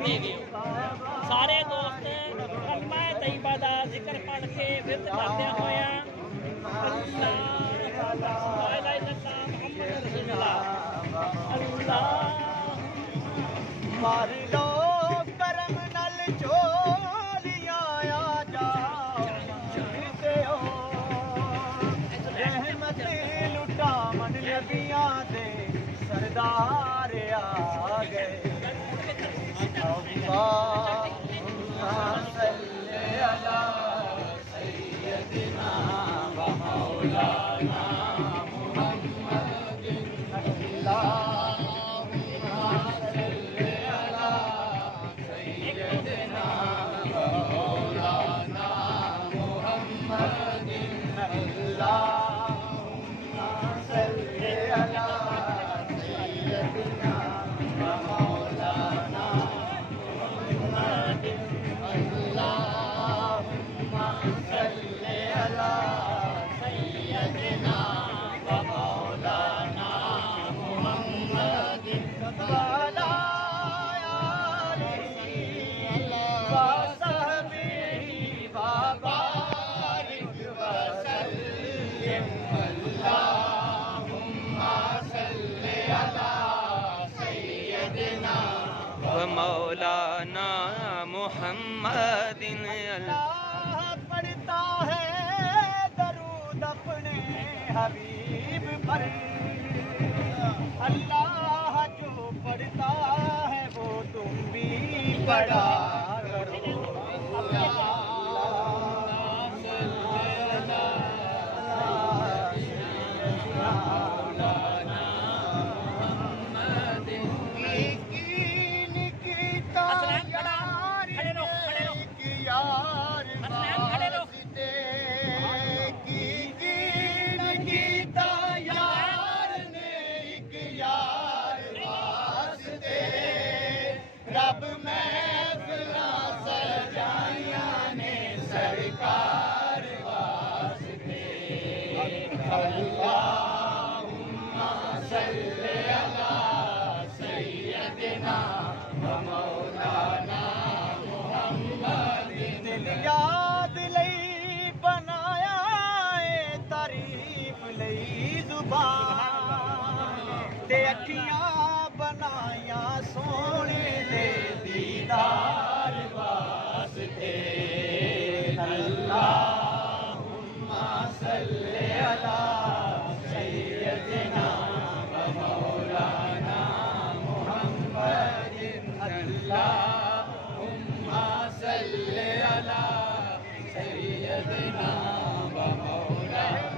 दे दिओ। सारे दोस्त कलमा तैयबा दा जिक्र पढ़ के विरत करते होया अल्लाह मार लो करम नल चोलियां आजा जीते हो रहमत लुटा मन नबियां दे सरदार आ गए अल्लाहुम्मा सल्ली अला सय्यदिना व मौलाना मुहम्मदिन अल्लाहुम्मा सल्ली अला सय्यदिना व मौलाना मुहम्मदिन अल्लाहुम्मा सल्ली अला सय्यदिना व मौलाना मुहम्मदिन अल्लाहुम्मा सल्ली अला सय्यदिना व मौलाना मुहम्मदिन वाला आलिही व सहबिही व बारिक व सल्लिम अल्लाहुम्मा सल्ली अला सय्यदिना व मौलाना मुहम्मदिन। अल्लाह पढ़ता है दरूद अपने हबीब पर अल्लाह जो पढ़ता है वो तुम भी पढ़ा करो रब महफिलां सजाइयां ने सरकार वास्ते अल्लाहुम्मा सल्ली अला सय्यदिना व मौलाना मुहम्मदिन। दिल याद लई बनाया ए तारीफ लई जुबान ते अखियां बनाया सोने दे दीदार वास्ते अल्लाहुम्मा सल्ली अला सय्यदिना व मौलाना मुहम्मदिन अल्लाहुम्मा सल्ली अला सय्यदिना व मौलाना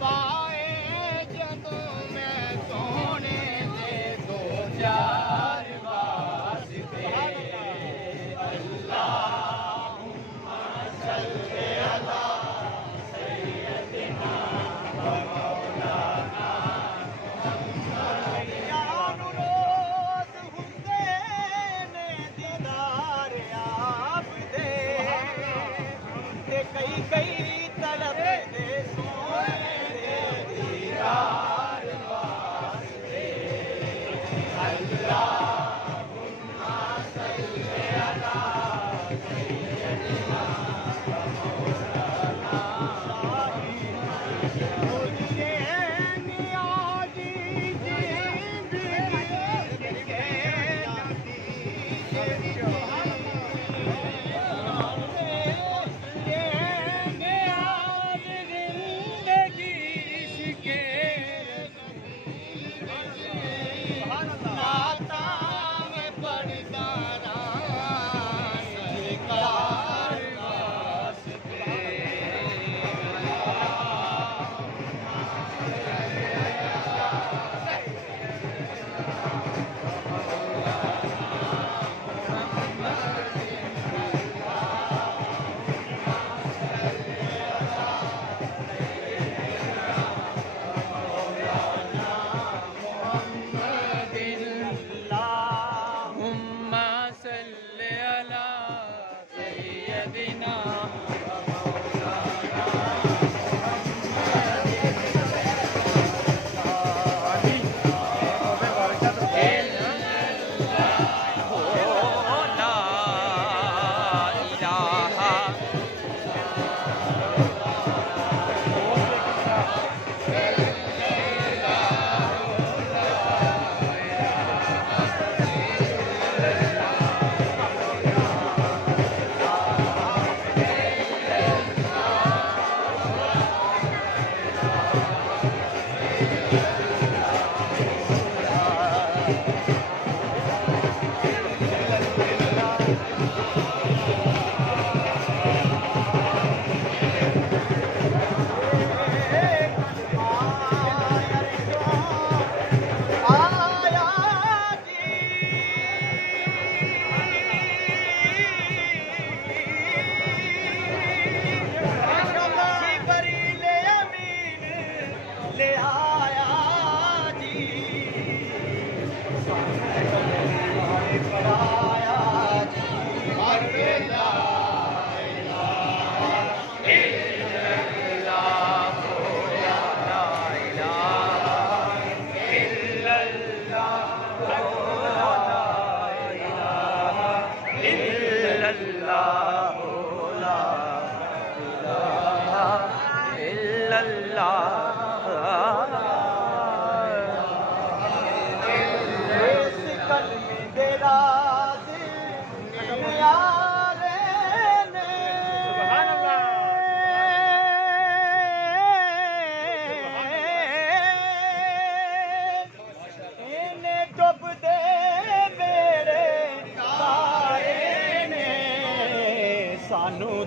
पाए जदों मैं सोने दे दो जा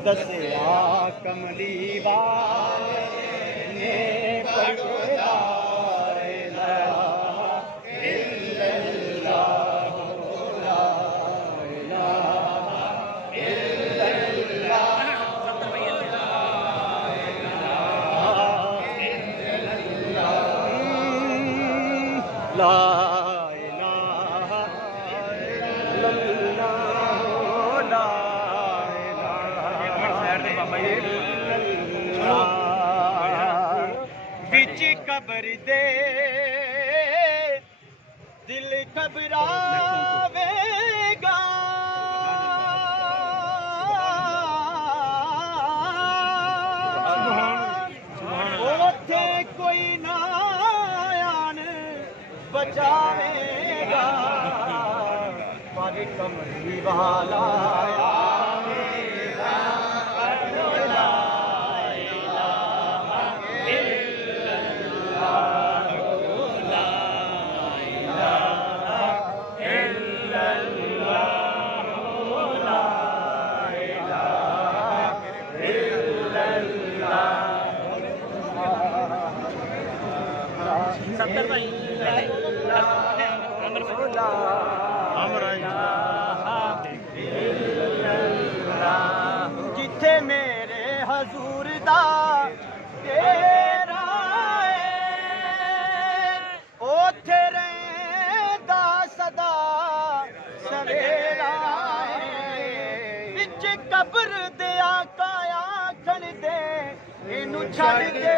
दसिया कमली वाले ने बिच कबर दे दिल घबरावेगा ओथे कोई ना आन बचावेगा पर कमली वाला सत्तर भाई जिथे मेरे हजूर दा तेरा ओथे रहंदा सदा सवेरा विच कब्र दे आका आखण दे इनू छड़ दे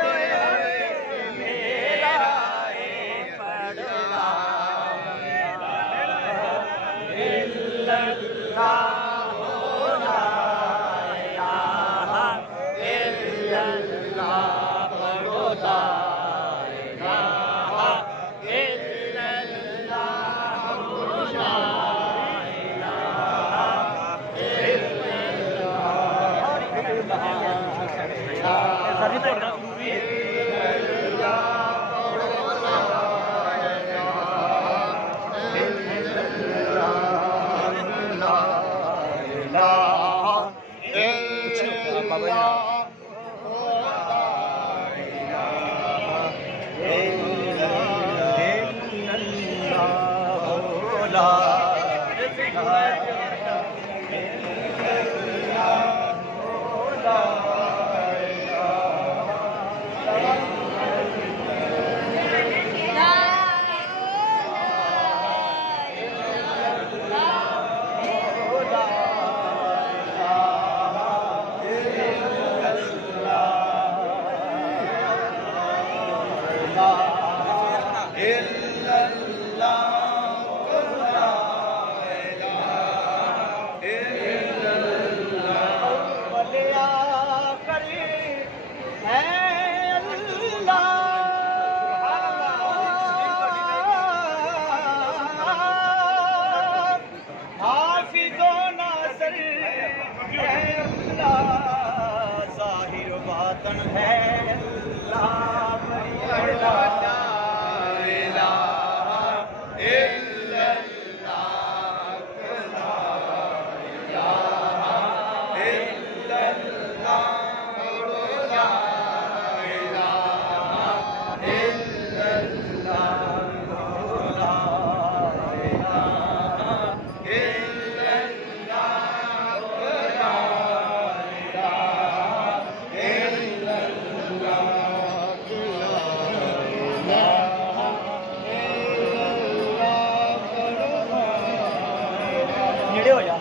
नेड़े हो जा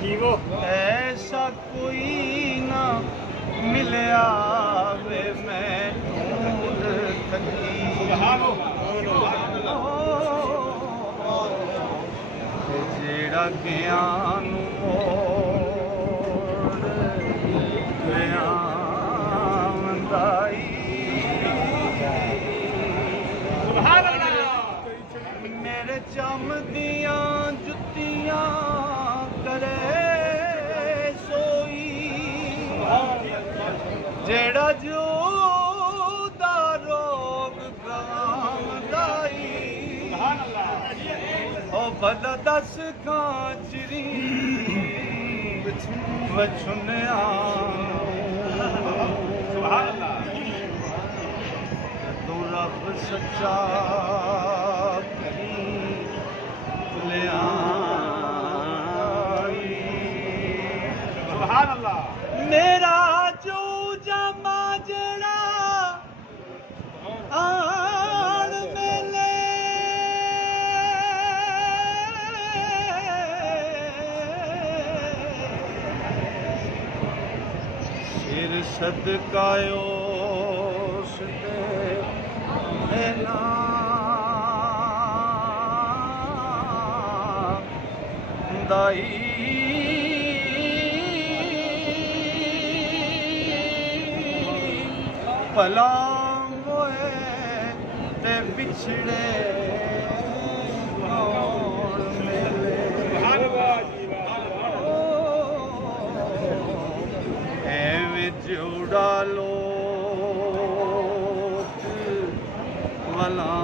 जीवो ऐसा कोई ना मिलया वे मैं ढूंढ थकी जेड़ा ज्ञान मोड़ आंदाई मेरे चम दियां जुतियां करे सोई जेड़ा जो दा रोग गवांदाई ओ भला दस खांचरी बचुनिया तू रब सच्चा मेरा जो जमा जड़ा आन मेले सिर सदकायो दाई भला मोए ते बिछड़े एवें जोड़ा लोट भला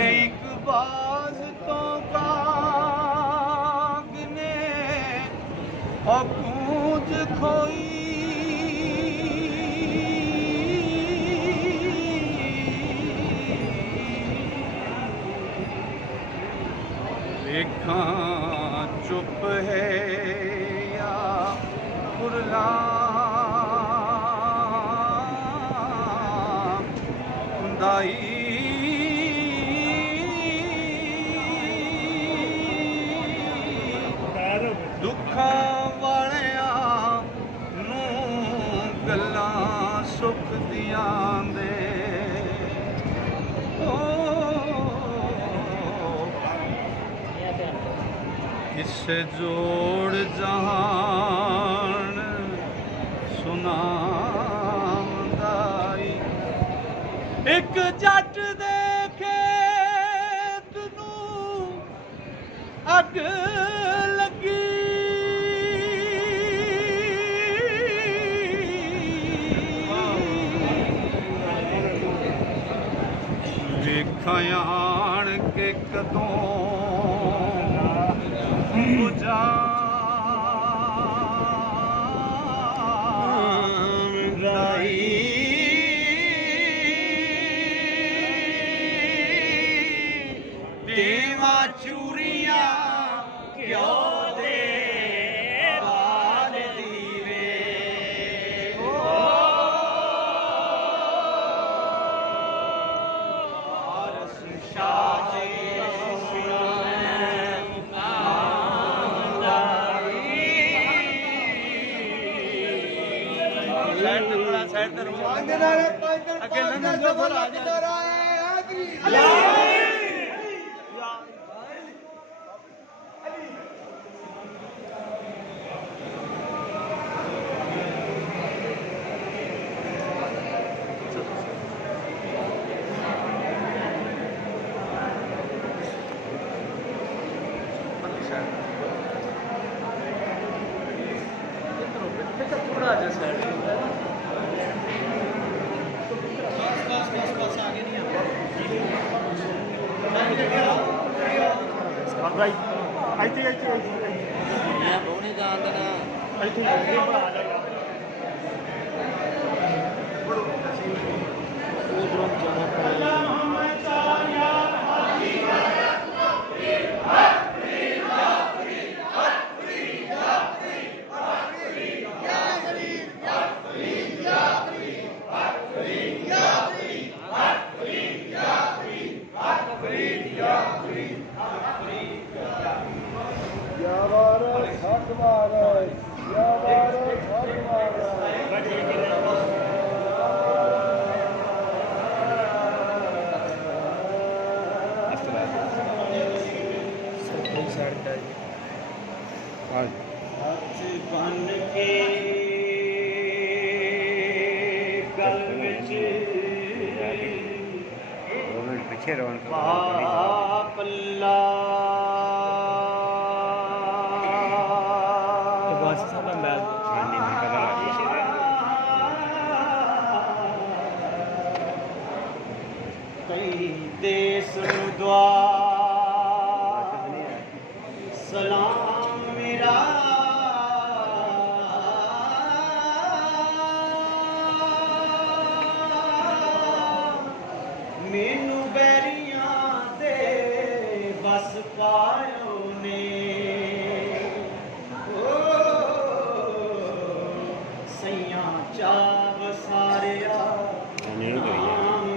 एक बाज तो कागने और गूंज खोई देखा चुप है या पुरला दाई दुखां वालियां नूं गल्लां सुख दियां दे किसे जोड़ जहान सुनांदाई एक जट देखे तनू अग लगी वेखायान के कदों बुझा देवा चूरिया क्यों दे बाद दीवे आरस शाजे भाई ਇੱਥੇ ਮੈਂ ਬਹੁਣੇ ਜਾਣ ਦੇਣਾ बन के गल विच पीछे रोन पल्ला कई देश दुआ सलाम मेरा मैनू बैरियां दे बस पायो ने सैया चाव सारिया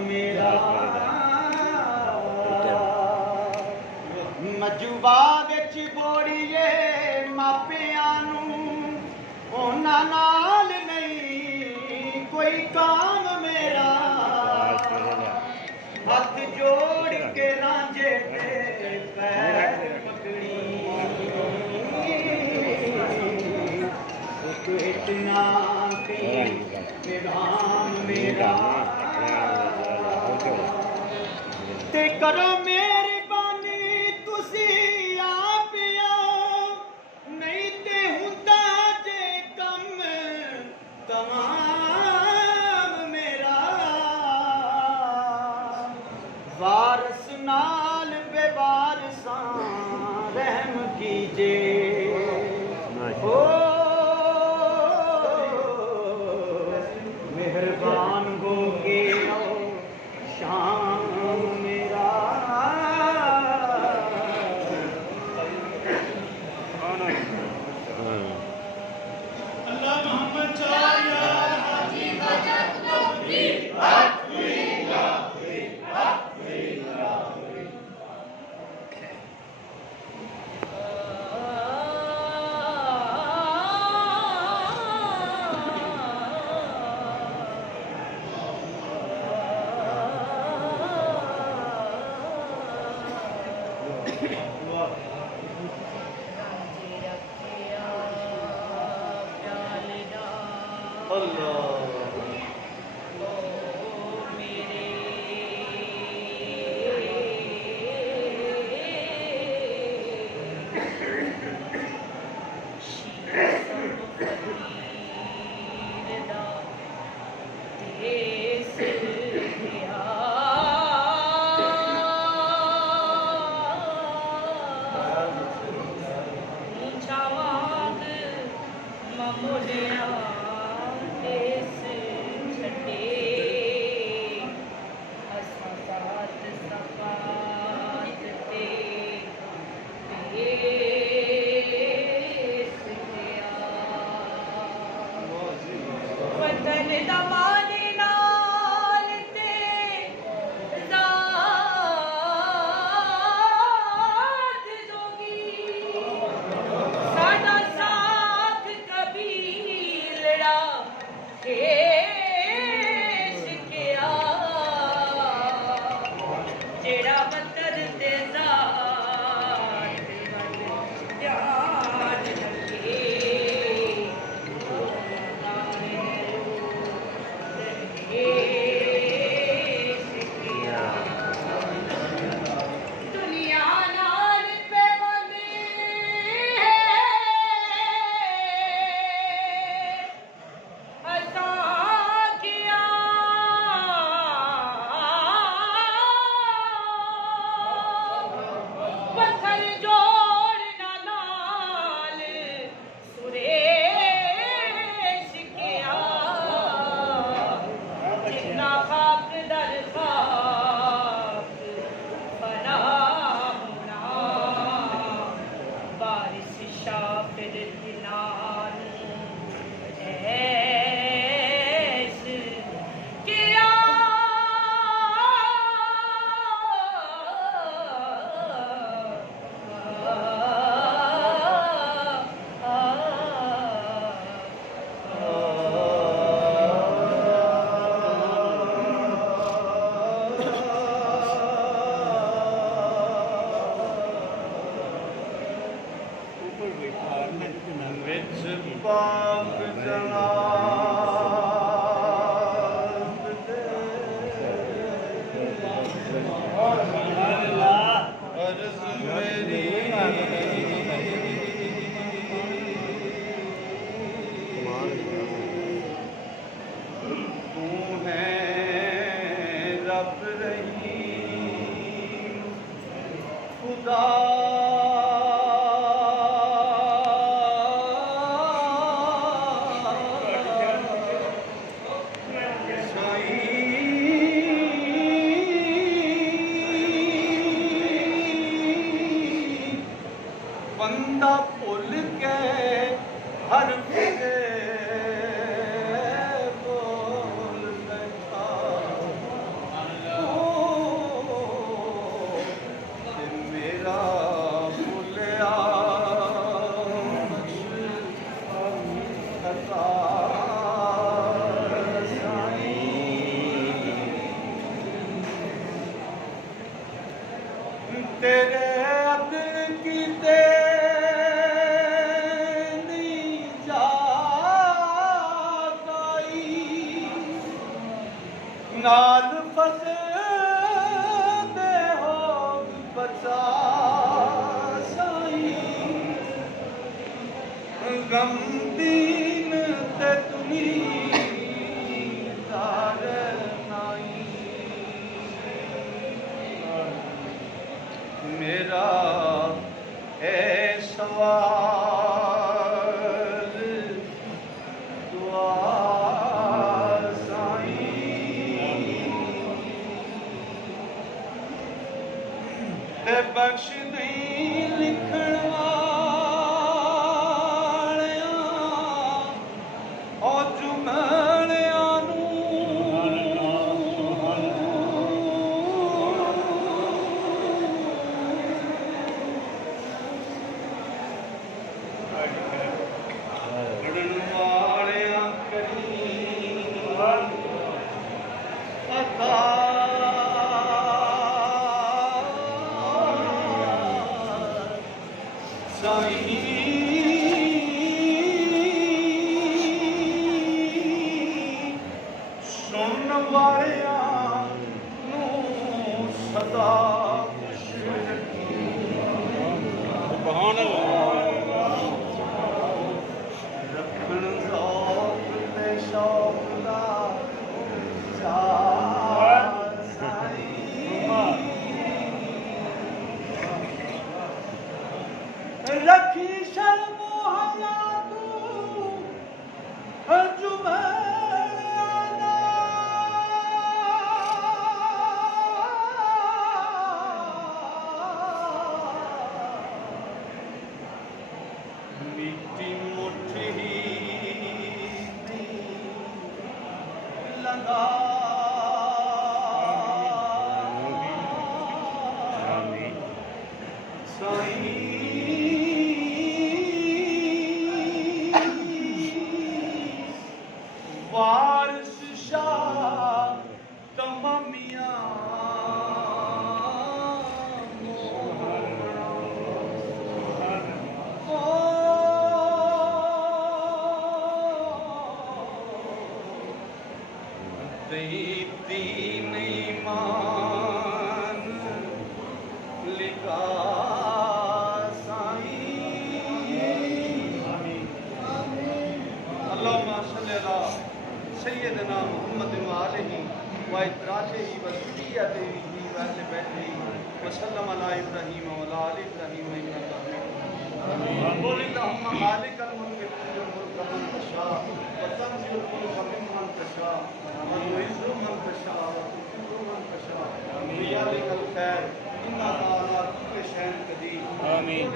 मेरा मजूबा विच बोड़िए मापियां नूं उन्हां नाल नहीं कोई काम मेरा हाथ जोड़ के रांझे ते पैर पकड़ी इतना निगाम मेरा ते करो मेहरबानी तुसी आप नहीं ते हुंदा जे कम तमाम मेरा वारस नाल बेवारसां रहम कीजे ओ मेहरबान हो के शाम मेरा अल्लाह मोहम्मद चाया हाजी बजत नबी बंदा भुल के हर फिरे बोल बैठा कि मेरा भुलिया खता तेरे अदल की नाल फसे दे हो बचा साई गम दीन ते तुमी दार नाई मेरा ए सवाल दुआ ते बख्श नहीं लिखण वालियां और जुमलियां पढ़न वालियां करीम अता सुन वालियां नू सदा खुश रखी रखण ज़ौक़ ते शौक़ दा रखी शर्म हया तू जुमलियां मिट्टी मुट्ठी लगा साईं वारिस शाह तमामिया दीन ईमान लिखा सैयदना मुहम्मद वालिही व इतरातिही व ज़ुर्रिय्यतिही व अहले बैतिही व सल्लम अला इब्राहीम व अला आलि इब्राहीम इन्नका हमीद क़ुल अल्लाहुम्मा मालिकल मुल्क तु'तिल मुल्का मन तशा व तंज़िउल मुल्का मिम्मन तशा व तु'इज़्ज़ु मन तशा व तुज़िल्लु मन तशा बियदिकल खैर इन्नका अला कुल्लि शैइन क़दीर आमीन।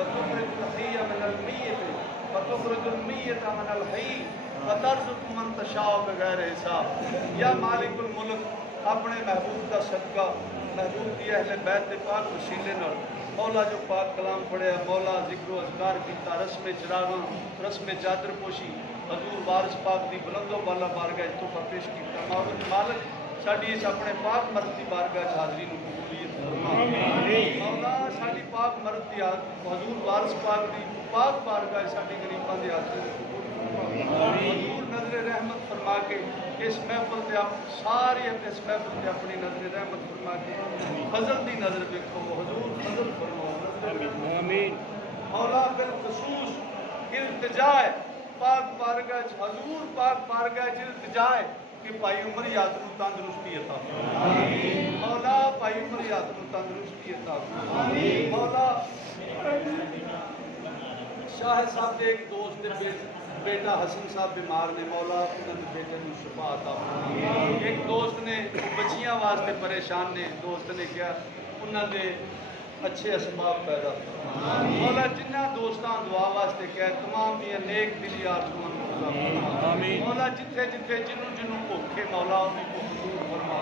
वतुखरिजुल हय्य मिनल मय्यत वतुखरिजुल मय्यत मिनल हय्य वतरज़ुक़ु मन तशाअ बगैर हिसाब। या मालिकुल मुल्क अपने महबूब का सदका महबूब की अहले बैत दे पाक वसीले नाल मौला जो पाक कलाम पढ़िया मौला जिक्र अज़कार किया रस्म चिरागा रस्म चादर पोशी हजूर वारिस पाक की बुलंदो बाला बारगाह तोहफा पेश किया। मालिक साडी इस अपने पाक मर्द की बारगाह हाज़री नूं कबूलियत फरमा। मौला साडी पाक मर्द की हजूर वारिस पाक की पाक बारगाह साडी गरीबां दी हाज़री नूं कबूल फरमा। हजूर नजर रहमत फरमा के इस महफिल से आप सारी इस महफिल से अपनी नजर रहमत फरमा के फजल की नजर देखो हजूर फजल फरमाओ। आमीन। मौला बिल खसूस इल्तिजाए पाक बारगाह हजूर पाक बारगाह इल्तिजाए कि भाई उमर याद नूं तंदुरुस्ती अता फरमा। मौला भाई उमर याद नूं तंदुरुस्ती अता फरमा। मौला शाह साहब के एक दोस्त के बेटा हसन साहब बीमार ने मौला उन्होंने बेटे को शिफा अता फरमा। एक दोस्त ने बच्चियां वास्ते परेशान ने दोस्त ने कहा उन्होंने अच्छे असबाब पैदा फरमा। मौला जिन्ना दोस्तां दुआ वास्ते कहा तमाम दी नेक दिली आरज़ूआं नूं पूरा फरमा। मौला जिथे जिथे जिन्हों जिन्हों भुखे मौला उन्हें भुख दूर फरमा।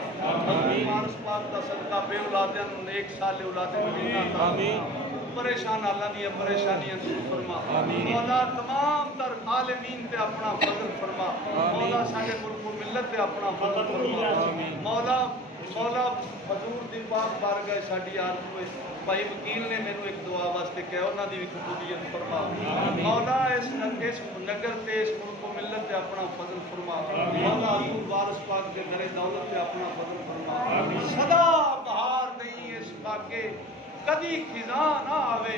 वारिस पाक दा सदका बे औलादियां नूं नेक साले औलादे मदीना अता फरमा। परेशान अल्लाह दी परेशानियां दूर फरमा। मौला तमाम तर आलमीन ते अपना फजल फरमा। मौला साडे मुल्क मिल्लत ते अपना फजल फरमा। मौला मौला हजूर दी पाक बारगाह साडी आरज़ू है भाई वकील ने मैनू एक दुआ वास्ते कहा उन्हां दी भी कबूलियत फरमा। मौला इस नगर ते इस मुल्क मिल्लत ते अपना फजल फरमा। मौला हजूर वारिस पाक दे घरे दौलत ते अपना फजल फरमा। सदा बहार नहीं इस बागे कदी खिजा ना आवे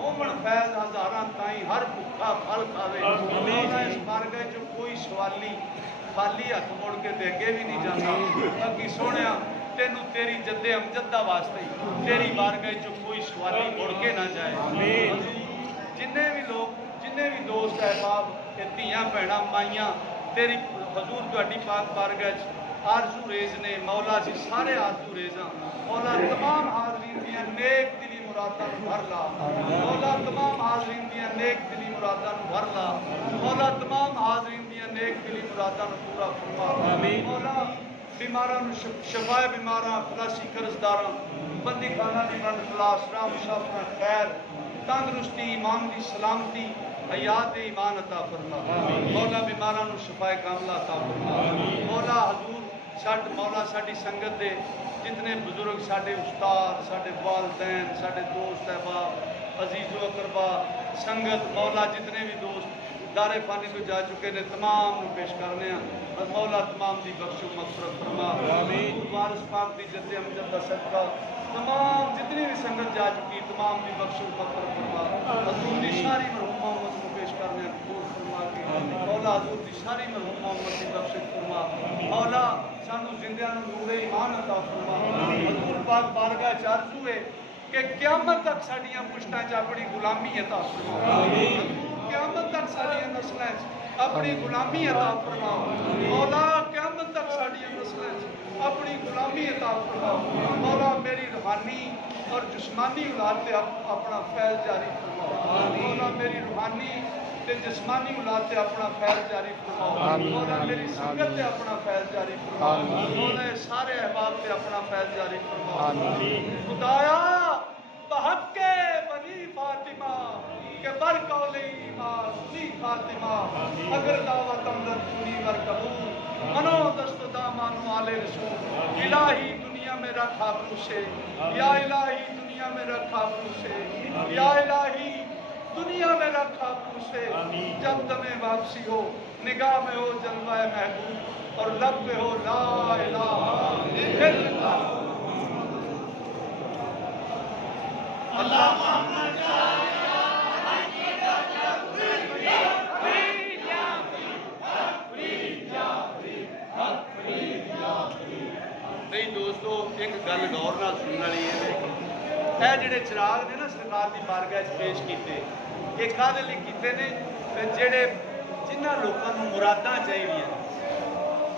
मोमन फैज हजारां ताई हर भुखा फल खावे। मौला इस बारगाह चो कोई सवाली खाली हथ मुड़ के देगे भी नहीं जाता। बाकी सोहणिया तेनू तेरी जद्दे अमजद दा वास्ते तेरी बारगाह चो कोई सवाली मुड़ के ना जाए। जिन्ने भी लोग जिन्ने भी दोस्त अहबाब धियां भैणां माइयां तेरी हजूर तुहाडी पाक बारगाह आरजू रेज ने मौला जी सारे आरजू रेजा मौला तमाम हाजरीन दियां नेक दिली मुरादां नूं भर ला। मौला तमाम हाजरीन दियां नेक दिली मुरादां नूं भर ला। मौला तमाम हाजरीन दियां नेक दिली मुरादां नूं पूरा फरमा। मौला बीमारां नूं शफाए बीमारां खलासी कर्जदारां बंदी खाना दी बंद खलास राम शाफा खैर तंदरुस्ती ईमान दी सलामती हयात ईमान अता फरमा। मौला बीमारां नूं शफाए कामला अता फरमा। मौला हजूर मौला साडी संगत दे जितने बुजुर्ग साडे उस्ताद साडे वालदैन साडे दोस्त अहबाब अजीज़ो अकरबा संगत मौला जितने भी दोस्त दारे फानी को जा चुके ने तमाम नूं पेश करने मौला तमाम दी बख्शो मग़फ़िरत फरमा। वारिस पाक दी जद्दे अमजद दा सदका तमाम जितनी भी संगत जा चुकी तमाम दी बख्शो मग़फ़िरत फरमा। हजूर दी सारी मरहूमा उम्मत नूं पेश करने कबूल फरमा के मौला हजूर दी सारी मरहूमा उम्मत दी बख्शिश फरमा। मौला सानू जिंदियां नूं नूरे ईमान अता फरमा। हजूर पाक बारगाह च आरज़ू है कि क़यामत तक साडियां पुश्तां च अपनी गुलामी अता फरमा। क़यामत तक साडियां नस्लां च अपनी गुलामी अता फरमा। मौला क़यामत तक साडियां नस्लां च अपनी गुलामी अता फरमा। मौला मेरी रूहानी और जिस्मानी औलाद पे अपना फैज़ जारी फरमा। मौला मेरी रूहानी ते जिस्मानी औलाद पे अपना फैज़ जारी फरमा। मौला मेरी संगत पे अपना फैज़ जारी फरमा। मौला सारे अहबाब पे अपना फैज़ जारी फरमा। खुदाया बहक़्क़े बनी फातिमा के बर कौले ईमान सी फातिमा अगर दावत अमदद सुनी वर कबूल मनो दस्त दामानो आले रसूल इलाही दुनिया में रख आबरू से या इलाही दुनिया में रख आबरू से या इलाही दुनिया में रख आबरू से जब तुम्हें वापसी हो निगाह में हो जलवा महबूब और लब पे हो ला इलाहा इल्लल्लाह अल्लाह नहीं दोस्तों एक गल गौर नाल सुनने वाली है जिहड़े चिराग ने ना सरकार की बारगाह पेश किए ये काहदे लई कीते ने जिहड़े जिन्हां लोकां नूं मुरादां चाहिए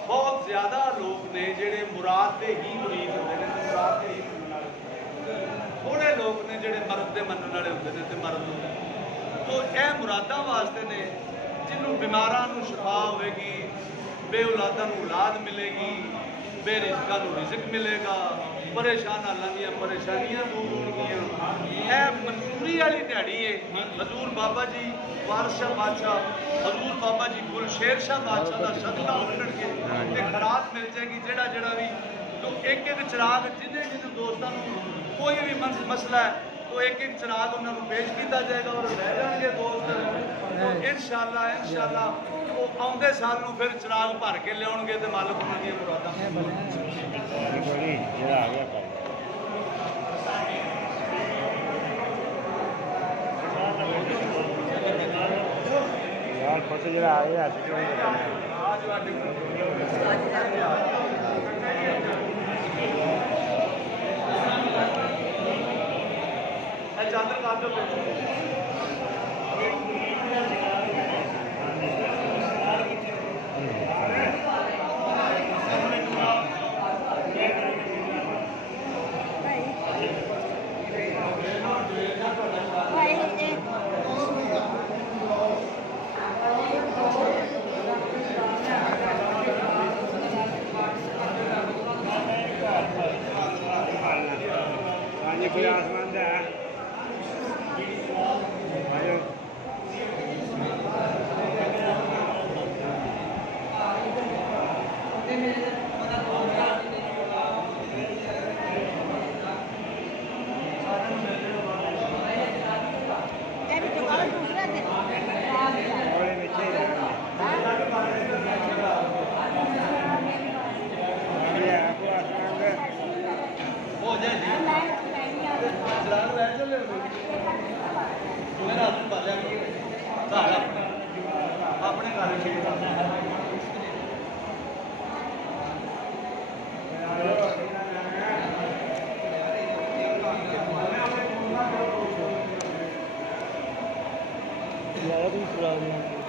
बहुत ज़्यादा लोग ने जिहड़े मुराद दे ही मुरीद होंदे ने मुराद दे ही मनण वाले थोड़े लोग ने जिहड़े मर्द दे मनण वाले होंदे ने ते मर्द ਇਹ ਮੁਰਾਦਾਂ ਵਾਸਤੇ ਨੇ। ਜਿਹਨੂੰ ਬਿਮਾਰਾਂ ਨੂੰ ਸ਼ਿਫਾ ਹੋਵੇਗੀ, ਬੇਔਲਾਦਾਂ ਨੂੰ ਔਲਾਦ ਮਿਲੇਗੀ, ਬੇਰਿਜ਼ਕਾਂ ਨੂੰ ਰਿਜ਼ਕ ਮਿਲੇਗਾ, ਪਰੇਸ਼ਾਨ ਹਾਲਾਂ ਦੀਆਂ ਪਰੇਸ਼ਾਨੀਆਂ ਦੂਰ ਹੋਣਗੀਆਂ। ਇਹ ਮਨਜ਼ੂਰੀ ਵਾਲੀ ਦਿਹਾੜੀ ਹੈ। ਹਜ਼ੂਰ ਬਾਬਾ ਜੀ ਵਾਰਿਸ ਸ਼ਾਹ ਬਾਦਸ਼ਾਹ, ਹਜ਼ੂਰ ਬਾਬਾ ਜੀ ਗੁਲਸ਼ੇਰ ਸ਼ਾਹ ਬਾਦਸ਼ਾਹ ਦਾ ਸਦਕਾ ਉੱਠਣਗੇ ਤੇ ਖਰਾਤ ਮਿਲ ਜਾਏਗੀ। ਜਿਹੜਾ ਵੀ ਇੱਕ ਚਿਰਾਗ ਜਿਹਨੇ ਦੋਸਤਾਂ ਨੂੰ ਕੋਈ ਵੀ ਮਸਲਾ ਹੈ तो एक चिराग उन्होंने पेश किया जाएगा और रह जाएंगे दोस्त। तो इंशाअल्लाह वो आउंदे साल में फिर चिराग भर के लियाउणगे ते मालिक उन्हां दी मुरादां यार फोटो जरा आ गया चादर काट दो कोई आसमान है हो जाए मेरा अपने घर यार